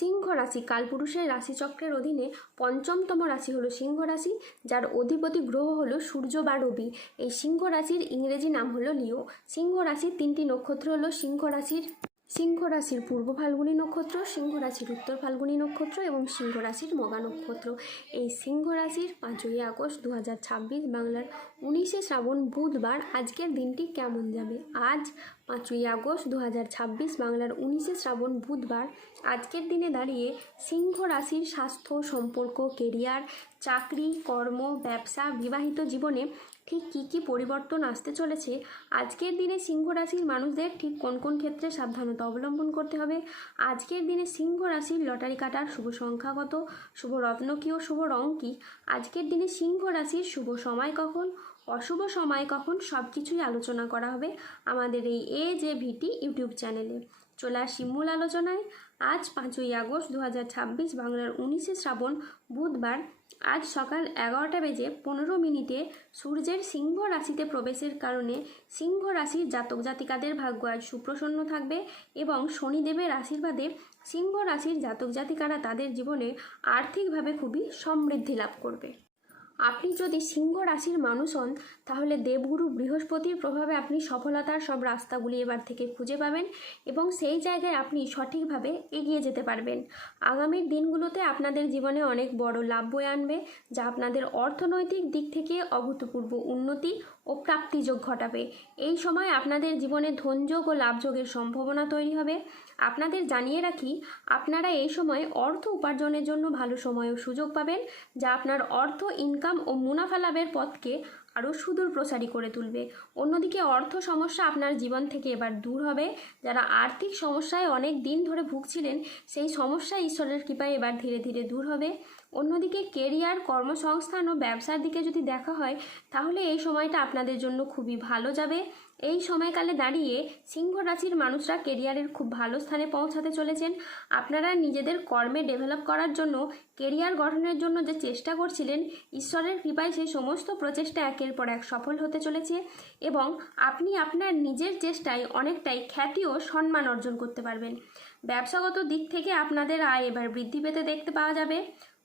সিংহ রাশি কালপুরুষের রাশিচক্রের অধীনে পঞ্চমতম রাশি হলো সিংহ রাশি, যার অধিপতি গ্রহ হলো সূর্য বা রবি। এই সিংহ রাশির ইংরেজি নাম হলো লিও। সিংহ রাশির তিনটি নক্ষত্র হলো সিংহ রাশির পূর্ব ফাল্গুনী নক্ষত্র, সিংহ রাশির উত্তর ফাল্গুনী নক্ষত্র এবং সিংহ রাশির মঘা নক্ষত্র। এই সিংহ রাশির 5ই আগস্ট 2026 বাংলার 19শে শ্রাবণ বুধবার আজকের দিনটি কেমন যাবে। আজ 5ই আগস্ট 2026 বাংলার 19শে শ্রাবণ বুধবার আজকের দিনে দাঁড়িয়ে সিংহ রাশির স্বাস্থ্য, সম্পর্ক, কেরিয়ার, চাকরি, কর্ম, ব্যবসা, বিবাহিত জীবনে ঠিক কী কী পরিবর্তন আসতে চলেছে, আজকের দিনে সিংহ রাশির মানুষদের ঠিক কোন কোন ক্ষেত্রে সাবধানতা অবলম্বন করতে হবে, আজকের দিনে সিংহ রাশির লটারি কাটার শুভ সংখ্যা কত, শুভ রত্ন কী ও শুভ রং কী, আজকের দিনে সিংহ রাশির শুভ সময় কখন, অশুভ সময় কখন, সব কিছুই আলোচনা করা হবে আমাদের এই যে ভিটি ইউটিউব চ্যানেলে। চলে আসি মূল আলোচনায়। আজ 5ই আগস্ট 2026 বাংলার 19শে শ্রাবণ বুধবার আজ সকাল 11:15 সূর্যের সিংহ রাশিতে প্রবেশের কারণে সিংহ রাশির জাতক জাতিকাদের ভাগ্য আজ সুপ্রসন্ন থাকবে এবং শনিদেবের আশীর্বাদে সিংহ রাশির জাতক জাতিকারা তাদের জীবনে আর্থিকভাবে খুবই সমৃদ্ধি লাভ করবে। আপনি যদি সিংহ রাশির মানুষ হন তাহলে দেবগুরু বৃহস্পতির প্রভাবে আপনি সফলতার সব রাস্তাগুলি এবার থেকে খুঁজে পাবেন এবং সেই জায়গায় আপনি সঠিকভাবে এগিয়ে যেতে পারবেন। আগামীর দিনগুলোতে আপনাদের জীবনে অনেক বড় লাভ বয়ে আনবে, যা আপনাদের অর্থনৈতিক দিক থেকে অভূতপূর্ব উন্নতি ও প্রাপ্তিযোগ ঘটাবে। এই সময় আপনাদের জীবনে ধনযোগ ও লাভযোগের সম্ভাবনা তৈরি হবে। আপনাদের জানিয়ে রাখি, আপনারা এই সময় অর্থ উপার্জনের জন্য ভালো সময় ও সুযোগ পাবেন, যা আপনার অর্থ ইনকাম ও মুনাফা লাভের পথকে আরও সুদূর প্রসারী করে তুলবে। অন্যদিকে অর্থ সমস্যা আপনার জীবন থেকে এবার দূর হবে। যারা আর্থিক সমস্যায় অনেক দিন ধরে ভুগছিলেন, সেই সমস্যা ঈশ্বরের কৃপায় এবার ধীরে ধীরে দূর হবে। অন্যদিকে কেরিয়ার, কর্মসংস্থান ও ব্যবসার দিকে যদি দেখা হয় তাহলে এই সময়টা আপনাদের জন্য খুবই ভালো যাবে। এই সময়কালে দাঁড়িয়ে সিংহ রাশির মানুষরা কেরিয়ারের খুব ভালো স্থানে পৌঁছাতে চলেছেন। আপনারা নিজেদের কর্মে ডেভেলপ করার জন্য, কেরিয়ার গঠনের জন্য যে চেষ্টা করছিলেন, ঈশ্বরের কৃপায় সেই সমস্ত প্রচেষ্টা একের পর এক সফল হতে চলেছে এবং আপনি আপনার নিজের চেষ্টায় অনেকটাই খ্যাতি ও সম্মান অর্জন করতে পারবেন। ব্যবসাগত দিক থেকে আপনাদের আয় এবার বৃদ্ধি পেতে দেখতে পাওয়া যাবে।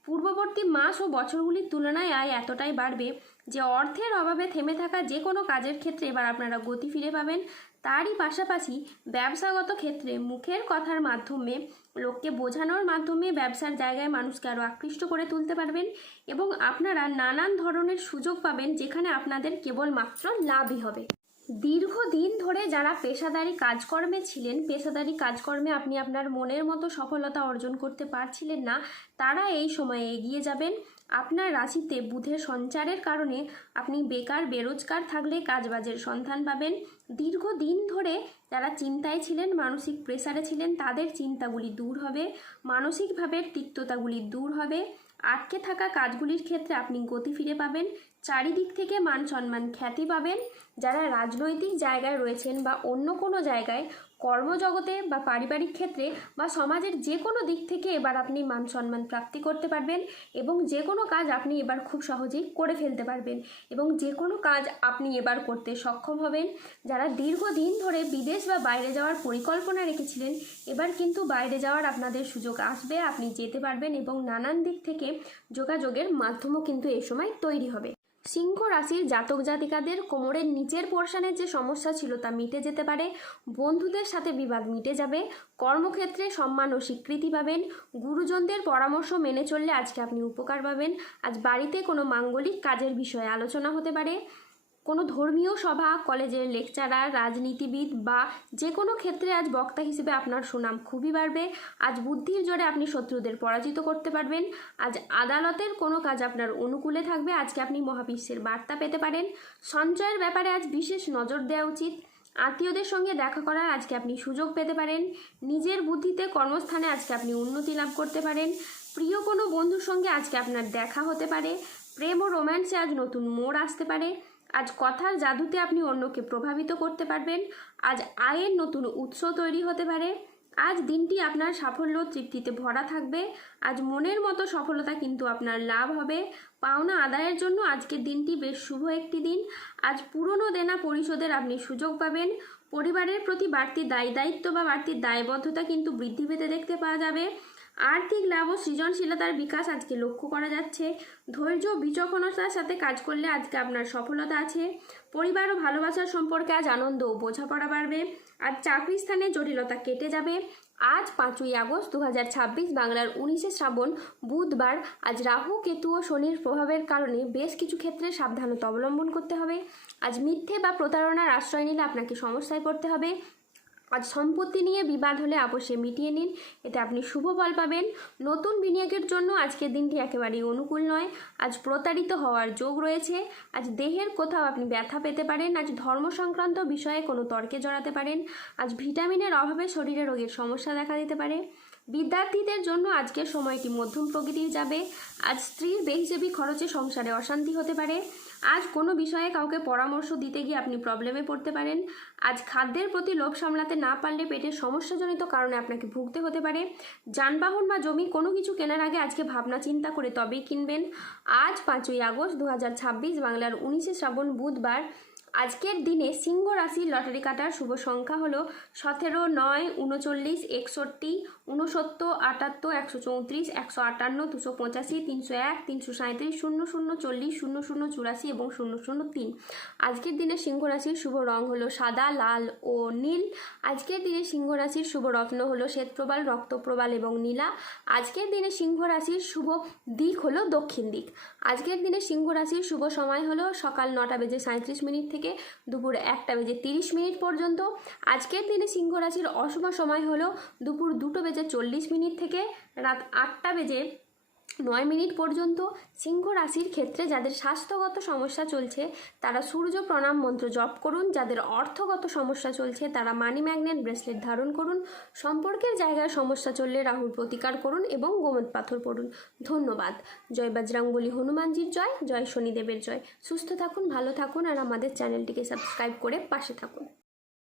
পূর্ববর্তী মাস ও বছরগুলির তুলনায় আয় এতটাই বাড়বে যে অর্থের অভাবে থেমে থাকা যে কোনো কাজের ক্ষেত্রে এবার আপনারা গতি ফিরে পাবেন। তারই পাশাপাশি ব্যবসাগত ক্ষেত্রে মুখের কথার মাধ্যমে, লোককে বোঝানোর মাধ্যমে ব্যবসার জায়গায় মানুষকে আরও আকৃষ্ট করে তুলতে পারবেন এবং আপনারা নানান ধরনের সুযোগ পাবেন যেখানে আপনাদের কেবলমাত্র লাভই হবে। দীর্ঘদিন ধরে যারা পেশাদারি কাজকর্মে ছিলেন, পেশাদারি কাজকর্মে আপনি আপনার মনের মতো সফলতা অর্জন করতে পারছিলেন না, তারা এই সময়ে এগিয়ে যাবেন। আপনার রাশিতে বুধের সঞ্চারের কারণে আপনি বেকার, বেরোজগার থাকলে কাজবাজের সন্ধান পাবেন। দীর্ঘদিন ধরে যারা চিন্তায় ছিলেন, মানসিক প্রেসারে ছিলেন, তাদের চিন্তাগুলি দূর হবে, মানসিকভাবে তিক্ততাগুলি দূর হবে। আটকে থাকা কাজগুলির ক্ষেত্রে আপনি গতি ফিরে পাবেন। চারিদিক থেকে মান সম্মান, খ্যাতি পাবেন। যারা রাজনৈতিক জায়গায় রয়েছেন বা অন্য কোনো জায়গায়, কর্মজগতে বা পারিবারিক ক্ষেত্রে বা সমাজের যে কোনো দিক থেকে এবার আপনি মান সম্মান প্রাপ্তি করতে পারবেন এবং যে কোনো কাজ আপনি এবার খুব সহজেই করে ফেলতে পারবেন এবং যে কোনো কাজ আপনি এবার করতে সক্ষম হবেন। যারা দীর্ঘদিন ধরে বিদেশ বা বাইরে যাওয়ার পরিকল্পনা রেখেছিলেন, এবার কিন্তু বাইরে যাওয়ার আপনাদের সুযোগ আসবে, আপনি যেতে পারবেন এবং নানান দিক থেকে যোগাযোগের মাধ্যমও কিন্তু এই সময় তৈরি হবে। সিংহ রাশির জাতক জাতিকাদের কোমরের নিচের পোর্শনের যে সমস্যা ছিল তা মিটে যেতে পারে। বন্ধুদের সাথে বিবাদ মিটে যাবে। কর্মক্ষেত্রে সম্মান ও স্বীকৃতি পাবেন। গুরুজনদের পরামর্শ মেনে চললে আজকে আপনি উপকার পাবেন। আজ বাড়িতে কোনো মাঙ্গলিক কাজের বিষয়ে আলোচনা হতে পারে। কোনো ধর্মীয় সভা, কলেজের লেকচারার, রাজনীতিবিদ বা যে কোনো ক্ষেত্রে আজ বক্তা হিসেবে আপনার সুনাম খুবই বাড়বে। আজ বুদ্ধির জোরে আপনি শত্রুদের পরাজিত করতে পারবেন। আজ আদালতের কোনো কাজ আপনার অনুকূলে থাকবে। আজকে আপনি মহাবিশ্বের বার্তা পেতে পারেন। সঞ্চয়ের ব্যাপারে আজ বিশেষ নজর দেওয়া উচিত। আত্মীয়দের সঙ্গে দেখা করার আজকে আপনি সুযোগ পেতে পারেন। নিজের বুদ্ধিতে কর্মস্থানে আজকে আপনি উন্নতি লাভ করতে পারেন। প্রিয় কোনো বন্ধুর সঙ্গে আজকে আপনার দেখা হতে পারে। প্রেম ও রোম্যান্সে আজ নতুন মোড় আসতে পারে। আজ কথার জাদুতে আপনি অন্যকে প্রভাবিত করতে পারবেন। আজ আয়ের নতুন উৎস তৈরি হতে পারে। আজ দিনটি আপনার সাফল্য তৃপ্তিতে ভরা থাকবে। আজ মনের মতো সফলতা কিন্তু আপনার লাভ হবে। পাওনা আদায়ের জন্য আজকের দিনটি বেশ শুভ একটি দিন। আজ পুরনো দেনা পরিশোধের আপনি সুযোগ পাবেন। পরিবারের প্রতি বাড়তি দায়িত্ব বা বাড়তি দায়বদ্ধতা কিন্তু বৃদ্ধি পেতে দেখতে পাওয়া যাবে। আর্থিক লাভ ও সৃজনশীলতার বিকাশ আজকে লক্ষ্য করা যাচ্ছে। ধৈর্য ও বিচক্ষণতার সাথে কাজ করলে আজকে আপনার সফলতা আছে। পরিবার ও ভালোবাসার সম্পর্কে আজ আনন্দ ও বোঝাপড়া বাড়বে। আজ চাকরি স্থানে জটিলতা কেটে যাবে। আজ 5ই আগস্ট 2026 বাংলার 19শে শ্রাবণ বুধবার। আজ রাহু কেতু ও শনির প্রভাবের কারণে বেশ কিছু ক্ষেত্রে সাবধানতা অবলম্বন করতে হবে। আজ মিথ্যে বা প্রতারণার আশ্রয় নিলে আপনাকে সমস্যায় পড়তে হবে। আজ সম্পত্তি নিয়ে বিবাদ হলে আপোষে মিটিয়ে নিন, এতে আপনি শুভ ফল পাবেন। নতুন বিনিয়োগের জন্য আজকের দিনটি একেবারেই অনুকূল নয়। আজ প্রতারিত হওয়ার যোগ রয়েছে। আজ দেহের কোথাও আপনি ব্যথা পেতে পারেন। আজ ধর্ম সংক্রান্ত বিষয়ে কোনো তর্কে জড়াতে পারেন। আজ ভিটামিনের অভাবে শরীরে রোগের সমস্যা দেখা দিতে পারে। বিদ্যার্থীদের জন্য আজকের সময়টি মধ্যম প্রকৃতির যাবে। আজ স্ত্রীর বেহিজেবি খরচে সংসারে অশান্তি হতে পারে। আজ কোনো বিষয়ে কাউকে পরামর্শ দিতে গিয়ে আপনি প্রবলেমে পড়তে পারেন। আজ খাদ্যের প্রতি লোভ সামলাতে না পারলে পেটের সমস্যাজনিত কারণে আপনাকে ভুগতে হতে পারে। যানবাহন বা জমি কোনো কিছু কেনার আগে আজকে ভাবনা চিন্তা করে তবেই কিনবেন। আজ 5ই আগস্ট 2026 বাংলার 19শে শ্রাবণ বুধবার। আজকের দিনে সিংহ রাশির লটারি কাটার শুভ সংখ্যা হলো 17, 9, 39, 61, 69, 78, 134, 158, 285, 301, 337, 00, 40, 00, 84 এবং 003। আজকের দিনে সিংহ রাশির শুভ রং হলো সাদা, লাল ও নীল। আজকের দিনে সিংহ রাশির শুভ রত্ন হলো শ্বেতপ্রবাল, রক্তপ্রবাল এবং নীলা। আজকের দিনে সিংহ রাশির শুভ দিক হলো দক্ষিণ দিক। আজকের দিনে সিংহ রাশির শুভ সময় হলো সকাল 9:37 থেকে দুপুর 1:30 পর্যন্ত। আজকের দিনে সিংহ রাশির অশুভ সময় হলো দুপুর 2:40 থেকে রাত 8:09 পর্যন্ত। সিংহ রাশির ক্ষেত্রে যাদের স্বাস্থ্যগত সমস্যা চলছে তারা সূর্য প্রণাম মন্ত্র জপ করুন। যাদের অর্থগত সমস্যা চলছে তারা মানি ম্যাগনেট ব্রেসলেট ধারণ করুন। সম্পর্কের জায়গায় সমস্যা চললে রাহুর প্রতিকার করুন এবং গোমত পাথর পড়ুন। ধন্যবাদ। জয় বজরংবলী, হনুমানজির জয়, জয় শনিদেবের জয়। সুস্থ থাকুন, ভালো থাকুন আর আমাদের চ্যানেলটিকে সাবস্ক্রাইব করে পাশে থাকুন।